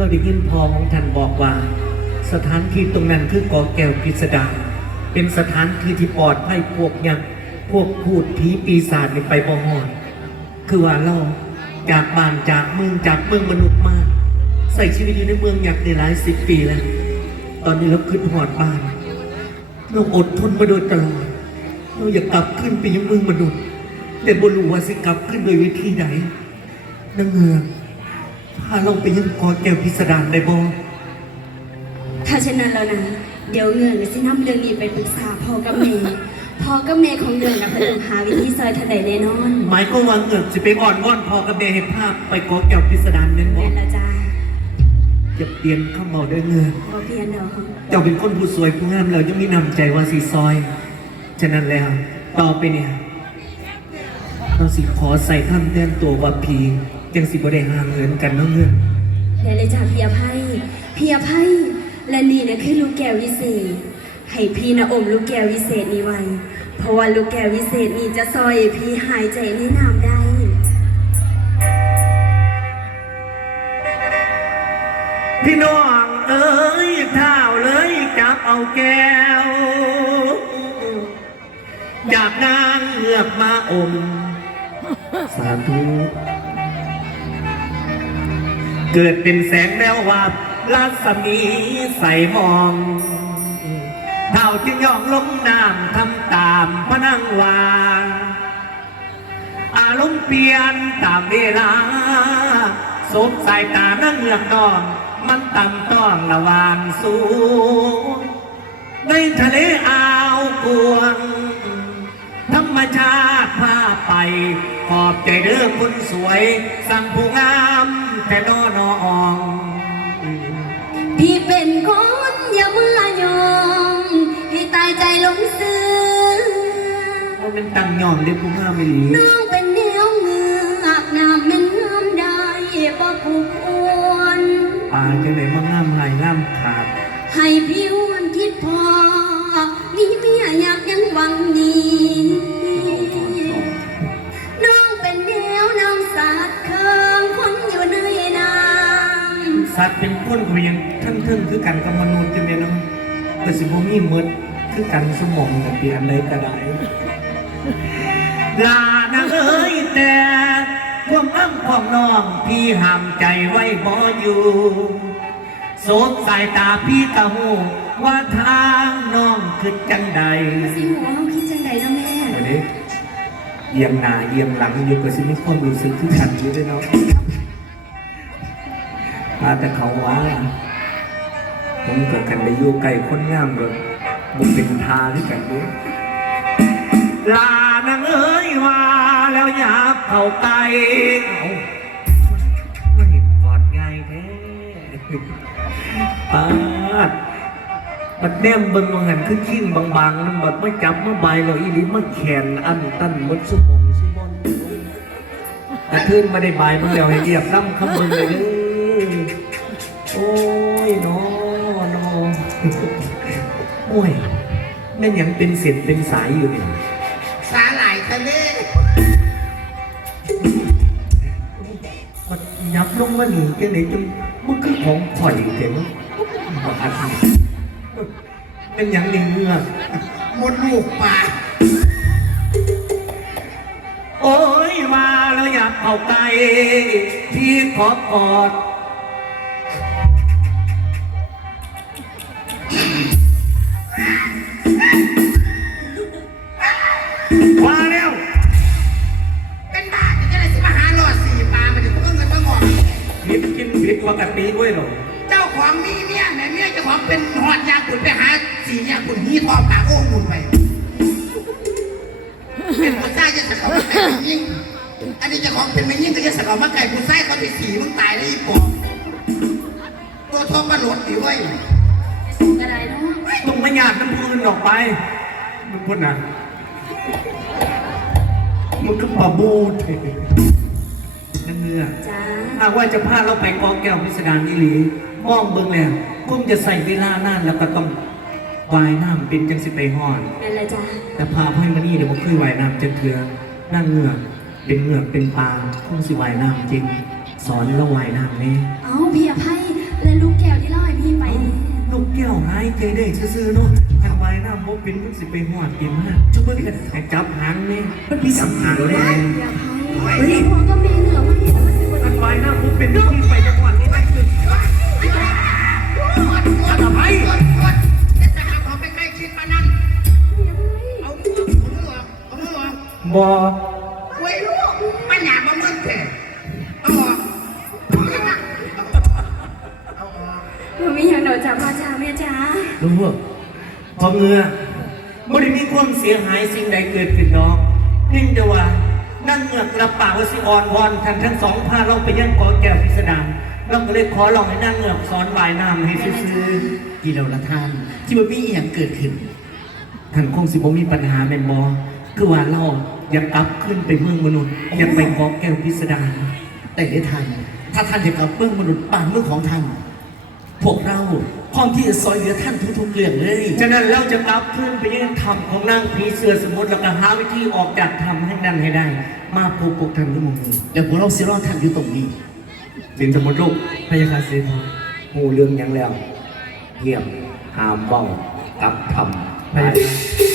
เราได้ยินพอของท่านบอกว่า สถานที่ตรงนั้นคือกอแก้วพิสดารเป็นสถานที่ที่ปลอดภัยพวกยักษ์พวกพูดผีปีศาจนี่ไปบ่ฮอดคือว่าเราจากบ้านจากเมืองจากเมืองมนุษย์มาใส่ชีวิตอยู่ในเมืองยักในหลายสิบปีแล้ว ตอนนี้เราขึ้นหอดบ้านเราอดทนมาโดยตลอดเราอยากกลับขึ้นไปยังเมืองมนุษย์ แต่บรู้ว่าสิกลับขึ้นโดยวิธีไหนนางเงือ พาเราไปยังกอแก้วพิสดารได้บ่ถ้าเช่นนั้นแล้วนะ เดี๋ยวเงินจะนำเรื่องนี้ไปปรึกษาพ่อกับแม่พ่อกับแม่ของเดือนนะเพิ่นต้องหาวิธีซอยทันใดแน่นอนหมายก็ว่าเงือกสิไปอ่อนว่อนพอกับแม่ให้ภาพไปกอแก้วพิสดารนั่นบ่แม่นละจ้าจะเปลี่ยนคำเมาเด้อเงือกบ่เพียนดอกเจ้าเป็นคนผู้สวยผู้งามแล้วยังมีนำใจว่าสีซอย ฉะนั้นแล้วต่อไปเนี่ยเราสิขอใส่ท่านแทนตัวว่าพี ยังสิบ่ได้ห่างเหินกันเนาะเงือกได้เลยจ้าพี่อภัยพี่อภัยและนี่นะคือลูกแก้ววิเศษ ให้พี่นะอมลูกแก้ววิเศษนี้ไว้ เพราะว่าลูกแก้ววิเศษนี้จะซอยให้พี่หายใจในน้ำได้ พี่น้องเอ้ยเท้าเลยจับเอาแก้วจากนางเลือกมาอม สาธุ เกิดเป็นแสงแวววับรัศมีใสมองเท่าจึงย่องลงน้ำทำตามพนังวา อารมณ์เปลี่ยนตามเวลาสบสายตานั่งเงือกนอง มันต่ำต้องระวางสูงในทะเลอ่าวกวง ธรรมชาติพาไป ขอบใจเด้อคนสวย สั่งผู้งาม แต่นอนอองพี่เป็นคนอย่าเมื่อยอมให้ตายใจหลงซื้อว่ามันตั้งย่อมเด้อผู้งามไม่หลีน้องเป็นแนวเงือกน้ำเป็นน้ำได้บ่ผูกอวนป่าจะไหนมางามหายงามขาดให้พี่อ้วนคิดพอนี่เมียอยากยังหวังดี สัตว์เป็นคนก็ยังทั้งทึ่งคือกันกับมนุษย์จังเลยเนาะแต่สิบ่มีหมดคือกันสมองกับเปลี่ยนใดก็ได้ลานางเอ้ยแต่ความอ้ำความน้องพี่ห้ามใจไว้บ่อยู่โสบสายตาพี่กะหูว่าทางน้องคือจังใดสิหัวเขาคิดจังใดนะแม่วันนี้เยี่ยมหน้าเยี่ยมหลังอยู่ก็สิมีความรู้สึกที่ขันอยู่ด้วยเนาะ พาแต่เขาว่าผมเกิดกันได้อยู่ไกลคนงามเลยบุเป็นทาที่กันด้วยลานางเอ้ยว่าแล้วอยาบเข้าไกลเอาไม่เห็นกอดง่ายแท้ปาดบัดแนมเบิ่งว่าหันขึ้นขิ้นบางๆนั่นบัดไม่จับมาใบเราอีลิมาแขนอันตั้นมดสมองสมอนกระทืนมาได้ใบมันแล้วให้เรียบน้ำคำเบิ่งเลยเด้อ โอ้ยนั่นยังเป็นเศษเป็นสายอยู่เนี่ยสาหร่ายทะเลมันยับลงมาหนีแค่ไหนจนมันคือของผ่อยเต็มบาดนั่นยังหนึ่งเงือกมดลูกปลาโอ้ยมาแล้วอยากเข้าใกล้ที่ขอกอด มาแล้ว เป็นบ้าจะได้สิมาหาหลอดสี่ปลามันจะต้องเงินมางอกผิดกินผิดปกติด้วยเหรอเจ้าของมีเมียแม่เมียเจ้าของเป็นหอดยาขุนไปหาสียาขุนฮีทอปากโอ้ขุนไป เป็นผู้ชายจะสะเขามาไก่ยิ่ง อันนี้เจ้าของเป็นไม่ยิ่งก็จะสะเขามาไก่ผู้ชายเขาไปสีมึงตายแล้วอีปอบตัวทองมาหลดดิเว้ยก็ได้เนาะ ต้องไม่อยากน้ำพื้นออกไปมันพูดนะ มันก็ปะบูดนั่นเนื้อจ้าหากว่าจะพาเราไปกองแก้วพิสดารนี่หลีมองเบิ่งแล้วคงจะใส่เวลานานแล้วก็ต้องวายน้ำเป็นจังสิไปห่อนแม่นละจ้าแต่พาไพ่มานี่เดี๋ยวมันคือวายน้ำจะเถื่อนั่งเงือกเป็นเงือกเป็นปลาคงสิวายน้ำจริง สอนเราวายน้ำนี่เอาพี่อภัยายใจได้ซื่อๆเนาะทางใบหน้าบ่เป็นมันสิไปหอดกินมากจุ๊บเบิ่งกันให้จับหางนี่มันมีสัมผัสเลยเพียไพ่พ่อก็เมนเหรอมันเห็นมันสิบนทางใบหน้าบ่เป็นที่ไปจังหวัดนี้ได้คือขัดไปกดกดจะทำของไปใกล้ชิดปานั้นเอามือเอามือออกเอามือออกบ่เว้ยลูกปัญญาบ่มึงแท้เอาออกเอาออกมันมีอย่างโดนจับพ่อจ้าแม่จ้ารู้ บ่พอเงือบ่ได้มีความเสียหายสิ่งใดเกิดขึ้นดอกเพียงแต่ว่านั่งเงือกรับปากว่าสิอ่อนวอนท่านทั้งสองพาเราไปยังกอแก้วพิสดารเราก็เลยขอลองให้นั่งเงือกสอนบายน้ำให้ซื่อๆกี่เราละท่าน ที่มันมีอหย่างเกิดขึ้น ท่านคงสิบ่มีปัญหาแม่นบ่คือว่าเราอยากกลับขึ้นไปเมืองมนุษย์อยากไปขอแก้วพิสดารแต่ได้ท่าน ถ้าท่านจะกลับเบื้องมนุษย์ป่านเมืองของท่าน พวกเรา พร้อมที่จะซอยเหลือท่านทุกๆเรื่องเลยฉะนั้นเราจะกลับขึ้นไปยังธรรมของนางผีเสือสมุทรแล้วก็หาวิธีออกจากธรรมให้นั่นให้ได้ มาพบพวกท่านทุกหมนี้เดี๋ยวพวกเราสิรอท่านอยู่ตรงนี้สินสมุทรลูกพยาคาเสพหูเรื่องหยังแล้วเยี่ยมหามเบ้ากับธรรมพยาคา